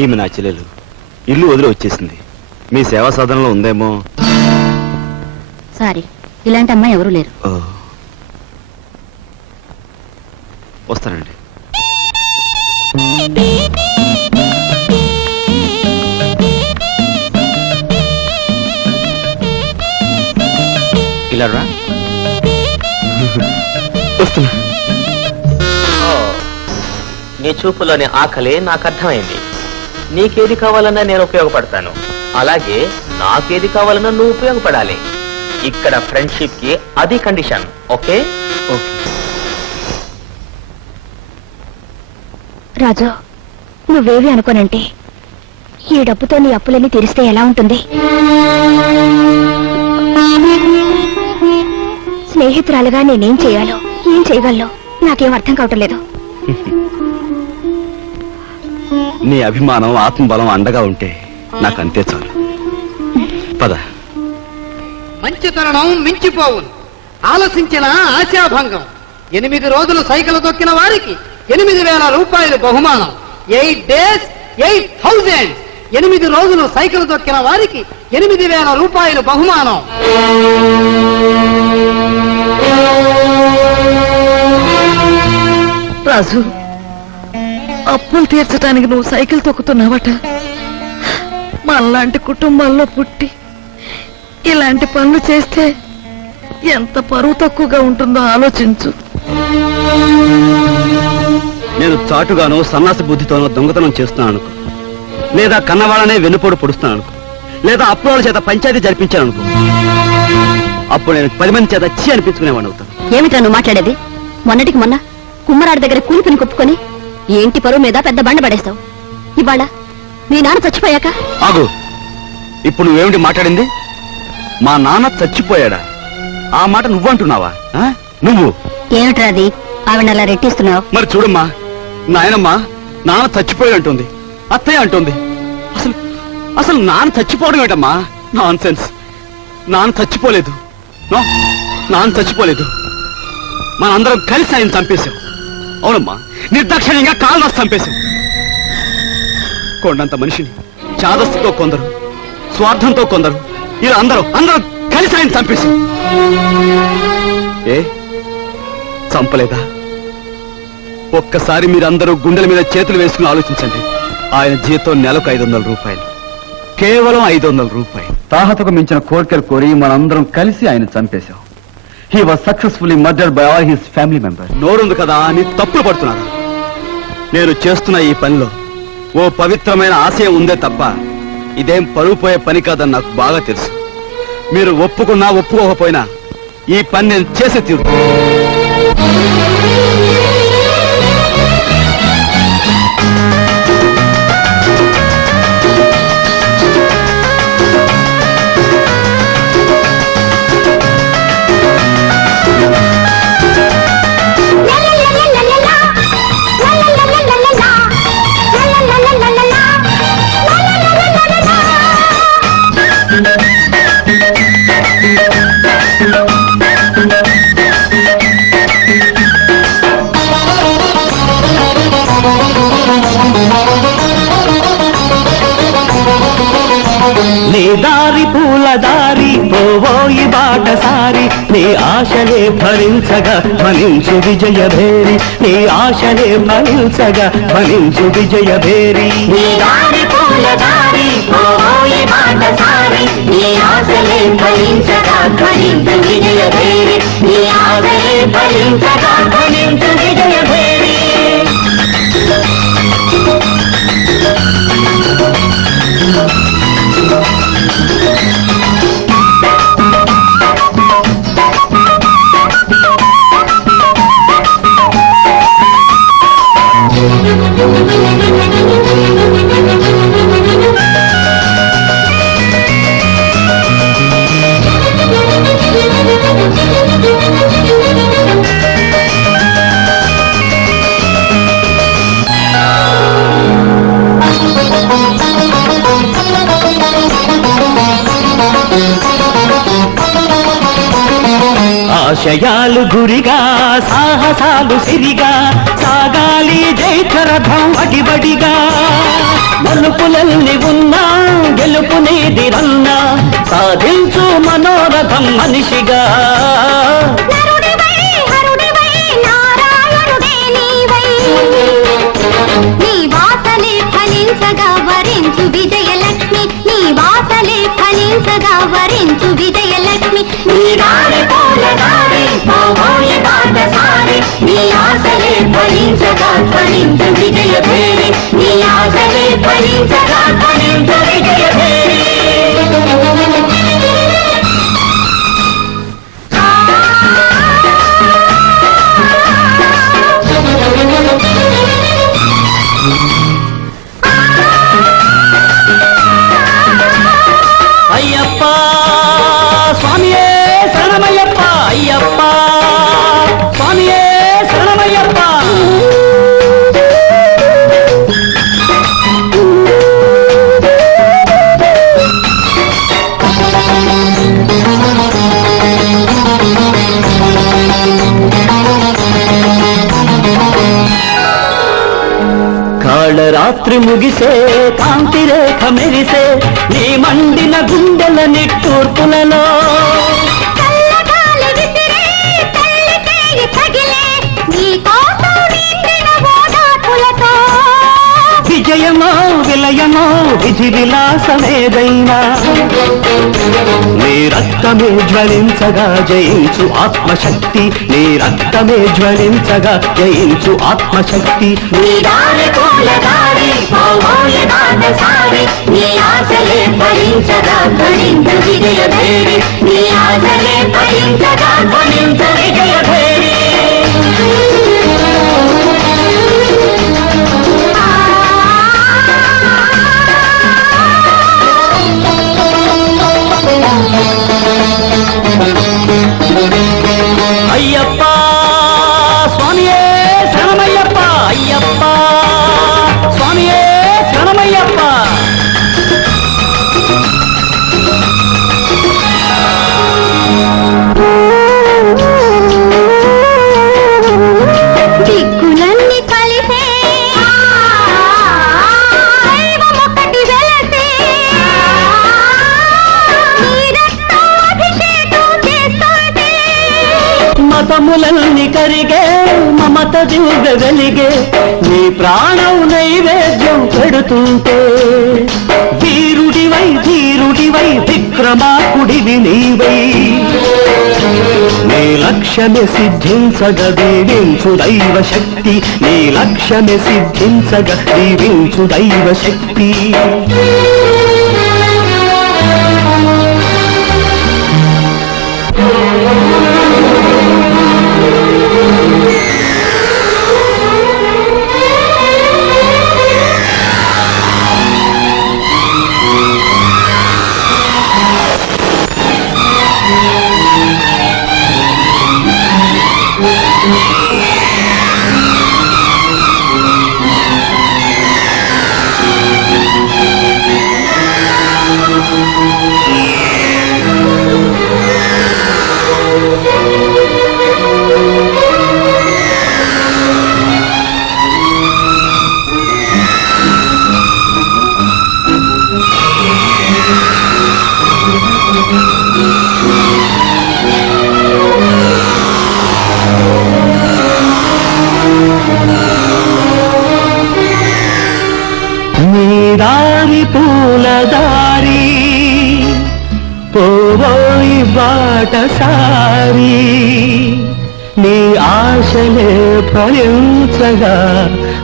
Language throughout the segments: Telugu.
ఈమె నా చెల్లెలు ఇల్లు వదిలి వచ్చేసింది. మీ సేవా సాధనలో ఉందేమో. సారీ, ఇలాంటి అమ్మాయి ఎవరూ లేరు. వస్తానండి. ఇలా రా. వస్తున్నా. నీ చూపులోని ఆకలి నాకు అర్థమైంది. నీకేది కావాలన్నా నేను ఉపయోగపడతాను, అలాగే నాకేది కావాలన్నా నువ్వు ఉపయోగపడాలి. ఇక్కడ ఫ్రెండ్షిప్ కి అది కండిషన్. ఓకే? రాజు, నువ్వేవి అనుకోనంటే ఈ డబ్బుతో నీ అప్పులన్నీ తీరిస్తే ఎలా ఉంటుంది? స్నేహితురాలుగా నేనేం చేయాలో ఏం చేయగలను నాకేం అర్థం కావటం లేదు. నీ అభిమానం ఆత్మబలం అండగా ఉంటే నాకు అంతే చాలు. పద. మంచి తరుణం మించిపోవును, ఆలసించిన ఆశాభంగం. 8 రోజులు సైకిల్ తొక్కిన వారికి 8,000 రూపాయలు బహుమానం. 8 days 8,000. 8 రోజులు సైకిల్ తొక్కిన వారికి 8,000 రూపాయలు బహుమానం. రాజు, అప్పులు తీర్చడానికి నువ్వు సైకిల్ తొక్కుతున్నావట. మనలాంటి కుటుంబాల్లో పుట్టి ఇలాంటి పనులు చేస్తే ఎంత పరువు తక్కువగా ఉంటుందో ఆలోచించు. నేను చాటుగానో సన్నాసి బుద్ధితోనో దొంగతనం చేస్తున్నాను అనుకో, లేదా కన్నవాళ్ళనే వెన్నుపోటు పొడుస్తున్నాను అనుకో, లేదా అప్పుల చేత పంచాయతీ జరిపించాను అనుకో, అప్పుడు నేను 10 మంది చేత చీ అనిపించుకునేవాడిని అవుతాను. ఏమిటా నువ్వు మాట్లాడేది? మొన్నటికి మొన్న కుమ్మరాడి దగ్గర కూలిపిని కొప్పుకొని ఏంటి పరువు మీద పెద్ద బండ పడేస్తావు. ఇవాళ మీ నాన్న చచ్చిపోయాక ఆగు. ఇప్పుడు నువ్వేమిటి మాట్లాడింది? మా నాన్న చచ్చిపోయాడా? ఆ మాట నువ్వంటున్నావా? నువ్వు ఏమిట్రా అది? ఆవిడ అలా రెట్టిస్తున్నావు. మరి చూడమ్మా, నాయనమ్మా నాన్న చచ్చిపోయి అంటుంది, అత్తయ్య అంటుంది. అసలు అసలు నాన్న చచ్చిపోవడం ఏంటమ్మా? Non sense. నాన్న చచ్చిపోలేదు. నాన్న చచ్చిపోలేదు. మనందరం కలిసి ఆయన చంపేశాం. అవునమ్మా, నిర్దాక్షిణ్యంగా కాలు రాసి చంపేశాం. కొండంత మనిషిని చాదస్తుతో కొందరు, స్వార్థంతో కొందరు, ఇలా అందరూ కలిసి ఆయన చంపేశాం. ఏ చంపలేదా? ఒక్కసారి మీరందరూ గుండెల మీద చేతులు వేసుకుని ఆలోచించండి. ఆయన జీతం నెలకు 500 రూపాయలు, కేవలం 500 రూపాయలు. తాహతకు మించిన కోరికలు కోరి మనందరం కలిసి ఆయన చంపేశాం. He was successfully murdered by all his family members. నోరుంది కదా అని తప్పులు పడుతున్నారు. నేను చేస్తున్న ఈ పనిలో ఓ పవిత్రమైన ఆశయం ఉందే తప్ప ఇదేం పరువు పోయే పని కాదని నాకు బాగా తెలుసు. మీరు ఒప్పుకున్నా ఒప్పుకోకపోయినా ఈ పని నేను చేసే తీరు. నీ దారి పూల దారి పోవోయి బాటసారి, నీ ఆశలే ఫలించగా ఫలించు విజయభేరి, నీ ఆశలే ఫలించగా ఫలించు విజయభేరి. నీ దారి పూల దారి పోవోయి బాటసారి, నీ ఆశలే ఫలించగా ఫలించు విజయభేరి, నీ ఆశలే ఫలించగా ఫలించు విజయభేరి. ఆశయాలు గురిగా సాహసాలు సిరిగా సాగాలి జైత్రరథం వడివడిగా. మలుపులెల్లి ఉన్నా గెలుపు నీదిరన్నా సాధించు మనోరథం మనిషిగా నరుడివై, హరుడివై, నారాయణుడే నీవై. నీ వాసలే ఫలించగా వరించు విజయలక్ష్మి, నీ వాసలే ఫలించగా వరించు విజయలక్ష్మి. నీ దారి పూల దారి పోబోయే బాటసారి, నీ ఆశలే ఫలించగా ఫలించు విజయభేరి, నీ ఆశలే ఫలించగా ఫలించు విజయభేరి. అయ్యప్ప స్వామియే శరణమయ్యప్ప, అయ్యప్ప స్వామియే శరణమయ్యప్ప. కాళరాత్రి ముగిసే కాంతి రేఖ మెరిసే నీ మండిన గుండెల నిట్టూర్పులలో చల్లగాలి విసిరే, చల్లికేయి తగిలే, నీ కోసం నిండిన ఓదార్పులతో. విజయమో విలయమో విధి విలాసమేదైనా నీ రక్తమే జ్వలించగా జయించు ఆత్మశక్తి, నీ రక్తమే జ్వలించగా జయించు ఆత్మశక్తి. నీ దారి పూల దారి పోబోయే బాటసారి, నీ ఆశలే ఫలించగా ఫలించు విజయభేరి, నీ ఆశలే ఫలించగా ఫలించు విజయభేరి. అయ్యప్ప స్వామియే శరణమయ్యప్ప, అయ్యప్ప స్వామియే శరణమయ్యప్ప. దిక్కులన్నీ కలిసే దైవమొకటి వెలసే, నీ రక్తాభిషేకం చేస్తుంటే. మతములన్నీ కరిగే మమత దివ్య వెలిగే నీ ప్రాణం నైవేద్యం పెడుతుంటే వీరుడివై ధీరుడివై విక్రమాకుడివి నీవై నీ లక్ష్యమే సిద్ధించగ దీవించు దైవ శక్తి, నీ లక్ష్యమే సిద్ధించగ దీవించు దైవ శక్తి. దారి పూల దారి పోవోయి బాటసారి, నీ ఆశలే ఫలించగా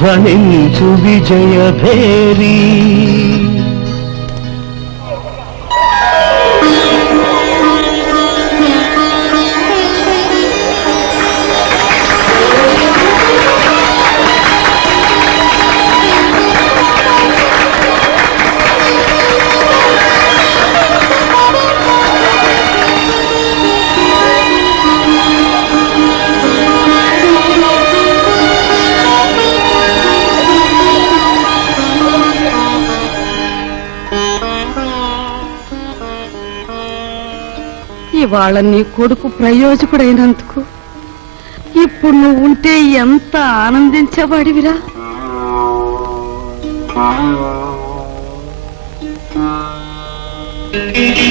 ధ్వనించు విజయ భేరీ. ఇవాళ నీ కొడుకు ప్రయోజకుడైనందుకు ఇప్పుడు నువ్వు ఉంటే ఎంత ఆనందించేవాడివిరా. ఈ